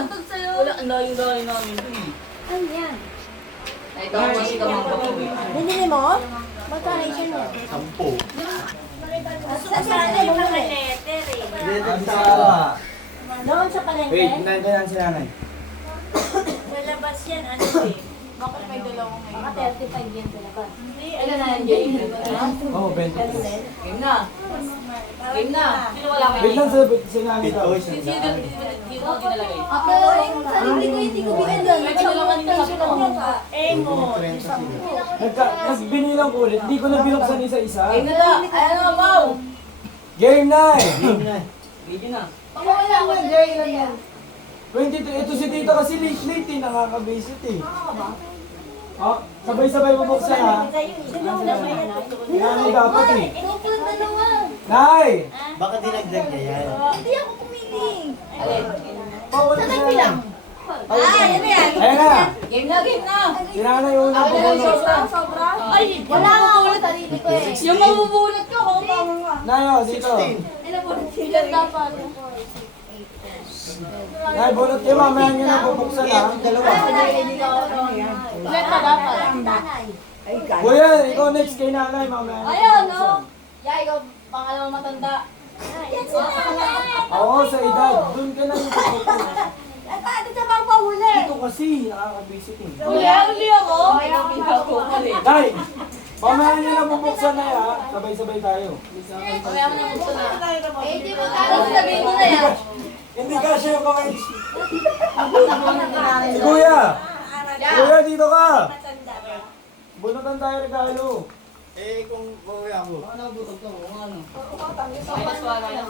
Tugtog sa'yo. Wala, ang layo-layo namin. Ano yan? Ay, tawag kasi kami ng bato. Binili mo? Magkano siya niya? 10. Saan yung mga letter eh? Doon sa palengke? Wait, nandiyan yan si nanay. Sa labas yan, ano eh? Bakit may dalawang ngayon? Baka 35 yan sa labas. Hindi, ano na yan, Jay? Oo, 20. Game na. Game na. Sino wala may Wait lang si nanay daw. Sino ginalagay? Ako, sarili ko hindi ko binili. May kinalaman kanina sabi ko. Engo. Mas binilang ko ulit, hindi ko na binuksan isa-isa. Game na da. Ayan na, Mau. Game na eh! Video na. Wala ko, Jerry lang yan. 23, ito si tita kasi late eh, nakaka-visit eh. Oh, sabay-sabay bubuksan ha. Nanay dapat eh. Ikaw po yung dalawa. Nay! Baka dinagdag niya yan. Hindi ako pumili. Alin? Pawala na yan. Yan na yan. Ayan na! Game na, game na. Si nanay yung Ako na lang nabubunot. sobra. Ay, wala nga ako sarili ko eh. Yung mabubunot ko, kung tama nga. Nay, oh, dito. Ilan dapat? Nay, bunot kayo, mamaya nyo na bubuksan ha. Ilan pa dapat? Kuya, ikaw next kay nanay, mamaya. Ayun, no? Yeah, ikaw pangalawang matanda. Yan si nanay. Oo, sa edad. Doon ka na yung bubuksan. Paano sa mga pahuli? Dito kasi, nakaka-visit eh. Uli ako. Ikaw pinako ulit. Nay, mamaya nyo na bubuksan na ha. Sabay-sabay tayo. Mamaya mo na gusto na. Eh, di ba Tapos sabihin mo na yan. Hindi kasi yung kamay. Kuya! Kuya, dito ka! Bunutan tayo regalo. Eh, kung buhay ako. Ano butog to? Ano? Ay, paswala lang.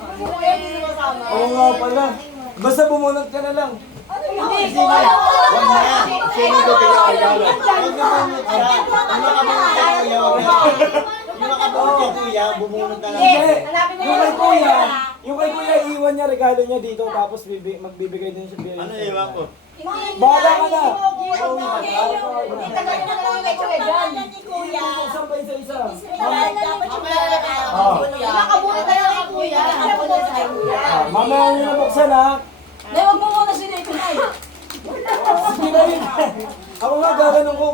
Oo nga pala. Basta bumunot ka na lang. Hindi, Huwag na. Sino ko pinakagalo? Huwag bumunot siya. Yung nakabunot ka kuya, huwag na. Yung nakabunot ka kuya, bumunot na lang. Hindi! Yung kay kuya, yung kay kuya, iwan niya regalo niya dito tapos magbibigay din siya. Ano iwan ko? Bahala ka na! Kuya. Isang pa isa-isa. Nakabunot tayo kay kuya. Nakabunot tayo kuya. Mamaya nyo na buksan ha. Hindi, wag mo muna sinipin ay. Sige na yun. Ako nga gaganon ko.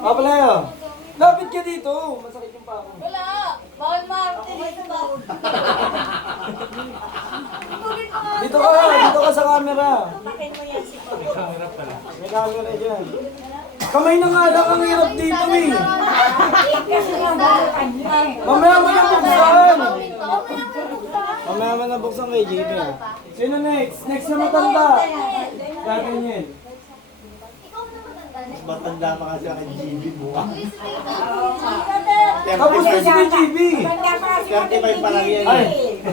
Papalayo. Lapit ka dito. Masakit yung pako. Wala. Bawal ma-activate ba? Dito ka sa camera. May camera dyan. Kamay na nga lang ang hirap dito eh. Mamaya mo na buksan. Mamaya mo na buksan kay JB. Sino next? Next na matanda. Gaganyan. Mas matanda pa kasi ang GB mo. Tapos na si JB. 35 pa lang yan Ay. eh.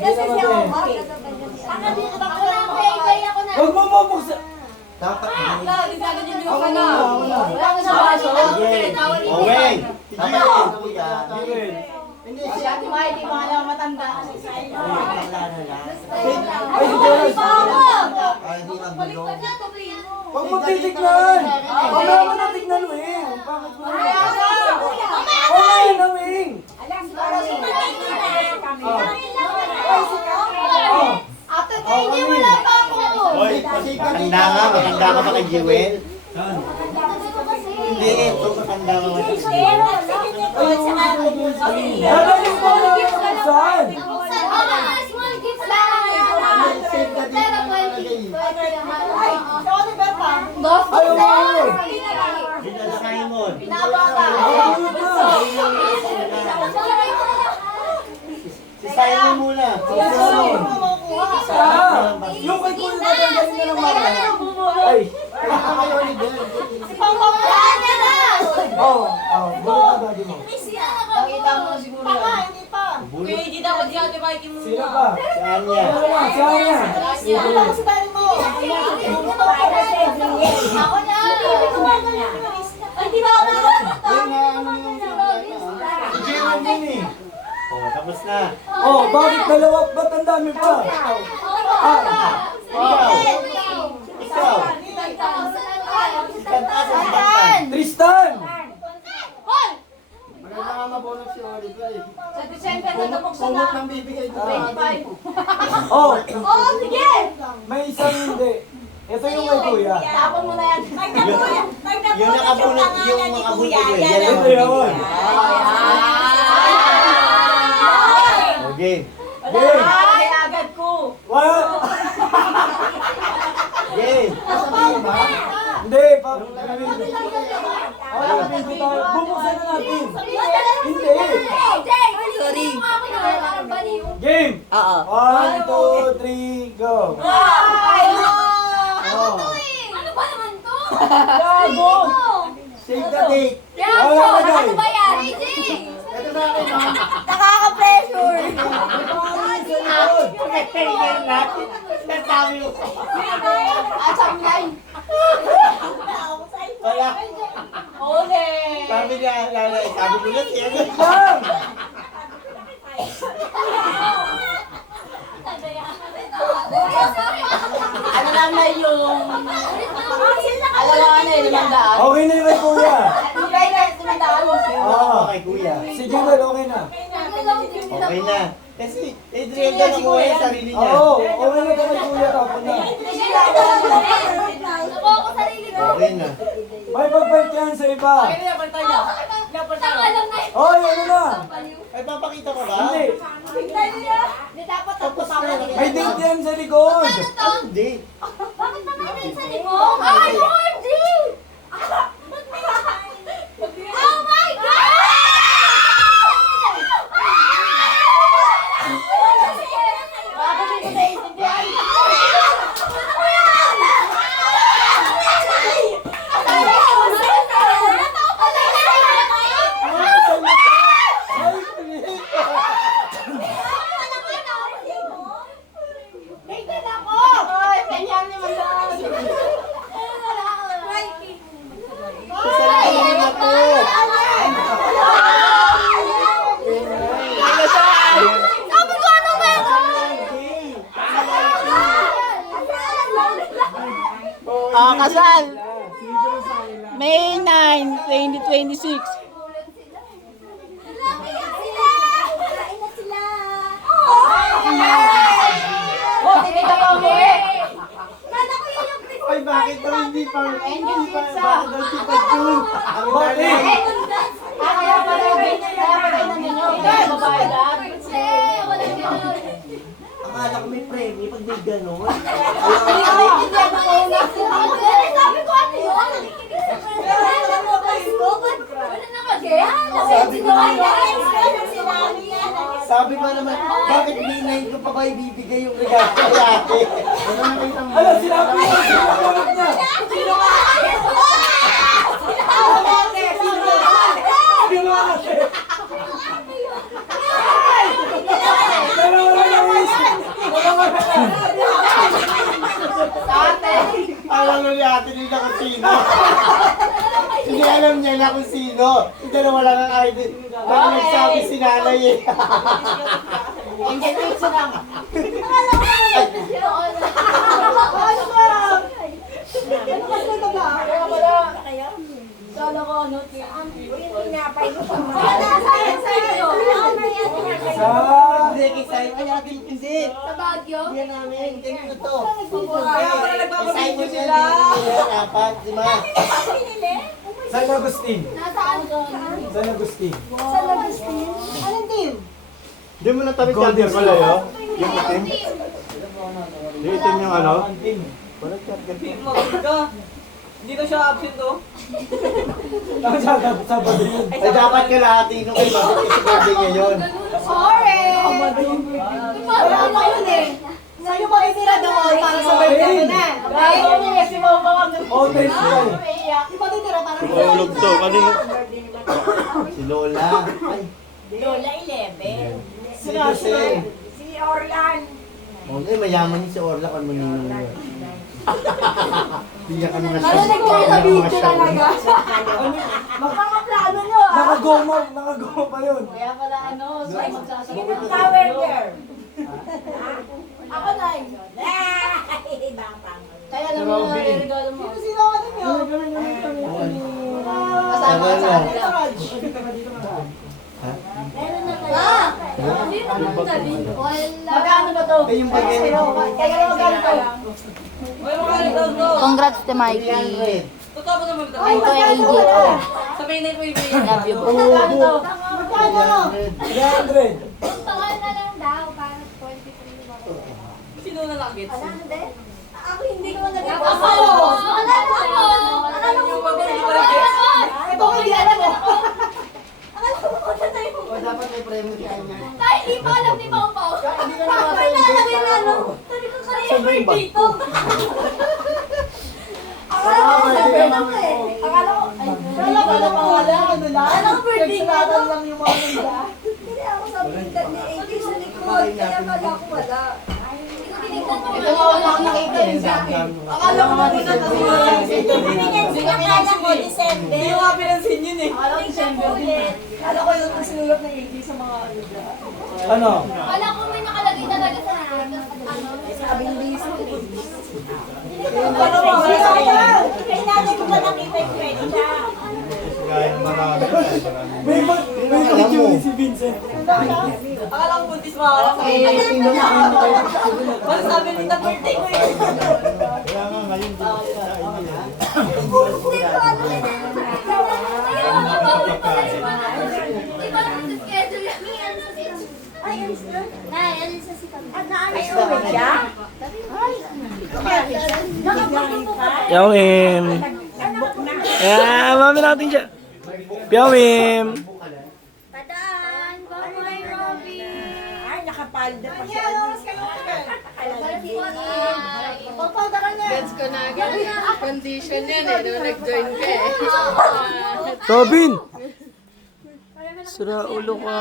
Kasi siya okay. Huwag mo mabuksan. Dapat Wala, di sa akin yung Ako binuka na. na. Ako na. Wala mo sa baso. Owen! Owen! Tigil! Kuya. David. Hindi Si siya. Ate Mai, di pa alam matanda. Ay, si Jonas. Ay, hindi magulo. Huwag mo titignan. Mamaya mo na tignan, Wing. Bakit mo na? Mamaya na, Wing. Ate, kay hindi wala pa ako. Hoy, matanda ka pa kay Jewel? Hindi, ito matanda ka Wala yung pala saan? Small gifts lang. Pero 20. Ayaw mo yun. Dito sa Simon. Ayaw mo na. Si Simon muna. Ah, yung kay Kuya dadalhin na ng mama. Ay. Bulo ka daddy mo. Nakita mo na siguro yan. Kuya, hindi dapat si Ate Mai muna. Sino pa? Saan niya? Saan yan? Ako na. Hindi ba ako Si Jewel din eh. Oh, tapos na. Oh, bakit dalawa? Ba't ang dami pa? Ikaw. Tristan! Maganda nga mabonus si Oliver eh. Sa December na tapos na. Pumot ng bibigay ito. 25. Oh, Oo, sige. May isang hindi. Ito yung kay kuya. Tapon mo na yan. Yung nakabunot, yung makabunot ko eh. Yan Ito ang yun. Okay. Game. Ay, agad ko. Wala. Game. Hindi. Bubuksan na natin. Hindi. Sorry. Game. Oo. 1, 2, 3, go. Oh. Ano ba naman to? Gago. Save the date. Wala ka dyan. Ano ba yan? Ito sa akin, ha? Nakaka-pressure. Pagkakainin natin. Nasabi mo. At sa line. Wala. Okay. Sabi niya, sabi mo na siya. Lang. Ano lang na yung... Alam mo ano yung 500? Okay na yung kay kuya. Okay na, 500. Oo. Okay, kuya. Si Jewel, okay na. Okay na. Kasi Adriel na nakuha yung sarili niya. Oo. Okay na kay kuya. Tapos na. Nakuha ko sarili ko. Okay na. May pag-fight yan sa iba. Okay na, pantay niya. Tama lang na yun. Oy, ano na? Ay, papakita ko ba? Hindi. Hindi dapat Tapos na. May date yan sa likod. Hindi. Bakit naman din sa likod? Ay, OMG! Oh my God! Bago din ko naiintindihan. Ay, ganyan naman lang. Sasalita na to. Sabi ko ano ba yun? Kasal. May 9, 2026. Oh, tinita pa mo eh. Ay, bakit daw hindi pa bakit daw si Pachun? Bakit? Kaya pala ganyan ninyo. Ikaw, babae lahat. Akala ko may premyo pag may gano'n. Sabi ko ano yun? Wala na kasi. Sabi ko naman, bakit B9 ko pa ba ibibigay yung regalo kay ate? Ano na kayo ang Ano, sinabi mo, sinabi niya. Sino ka? Sino ka kasi? Dalawa lang yung isip. Dalawa lang. Alam mo ni ate nila kung sino. Hindi alam niya na kung sino. Yung dalawa lang ang ID. Baka nagsabi si nanay eh. Angel Wicks lang. Kaya pala. Sana ko ano. Sa... Hindi, kisay ko natin hindi. Sa Baguio? Yan namin. Ganyan na to. Kaya pala nagpapabili Kisay sila. Apat, lima. San Agustin. Nasaan? San Agustin. San Agustin? Anong team? Hindi mo na tabi Golden pala yun. Yung itim. Yung itim yung ano? Anting. Parang charger ko. Maganda. Hindi na siya absent oh. Ang sa Badrin. Ay, dapat kalahati nung kay Bakit kasi birthday niya yun. Sorry! Wala pa yun eh. Sa'yo pa itira doon para sa birthday mo na. Ayaw mo kasi mabawag ng Oh, thank you. Di ba titira para sa Tulog to. Kanino? Si Lola. Ay, Lola 11. si Jose. Si Orlan. Okay, mayaman yun si Orla kung maninong yun. Hindi ka naman Narinig ko yung video talaga. Mga plano nyo ah. Nakagoma pa yun. Kaya pala ano, so magsasagot ng Tower girl. Ako na yun. Kaya alam mo na regalo mo. Sino ka ninyo? Kasama Tagal sa na. kanila. Ha? Meron na kayo. Magkano ba to? Ay, yung bagay. Kaya magkano to? Congrats to Mikey. Totoo ba naman ito? Ito ay AJ ko. Sabay na ito yung Love you po. Magkano to? Magkano? 300. Tuntungan na lang daw para 23 ba? Sino na lang gets? Ako hindi ko nag- Ako! Yung bagay hindi ko lang gets. Ito ko hindi alam mo. O, dapat may premyo sa kanya. Ay, hindi pa alam ni Pao Pao. Hindi ko naman Sabi ko kanina birthday to. Akala ko sabi lang eh. Akala ko na pawala. Ano lang? Akala ko birthday niya, Nagsalatan no? lang yung mga nila. Hindi ako sabi ni 80 sa likod. Kaya pala ako wala. Hindi ko tinignan mo. Ito nga wala akong nakita yun sa akin. Akala ko muna kasi Hindi ka kala ko December. Hindi ko nga pinansin yun eh. Akala ko December din. Akala ko yung sinulat na AJ sa mga ano dyan. Ano? Kala ko may nakalagay talaga sa ano. Sabi ni Lisa. Ano mo? Kaya natin ko ba nakita yung pwede siya? Gaya marami. May video ni si Vincent. Akala ko buntis mo ako. Basta sabi nito birthday ko eh. Kaya nga ngayon, Hindi ko ano eh. Kaya mga bawal pala si Mana. Di ba nag-schedule yan? Ay, Elsa. Ay, Elsa si Kami. At naano siya? Piawim. Yeah, mami natin siya. Piawim. Padaan! Bye-bye, Robin! Ay, Nakapalda pa siya. Papalda ka na! Gets ko na agad. Condition yan eh, nung nag-join ka eh. Robin! Sira ulo ka.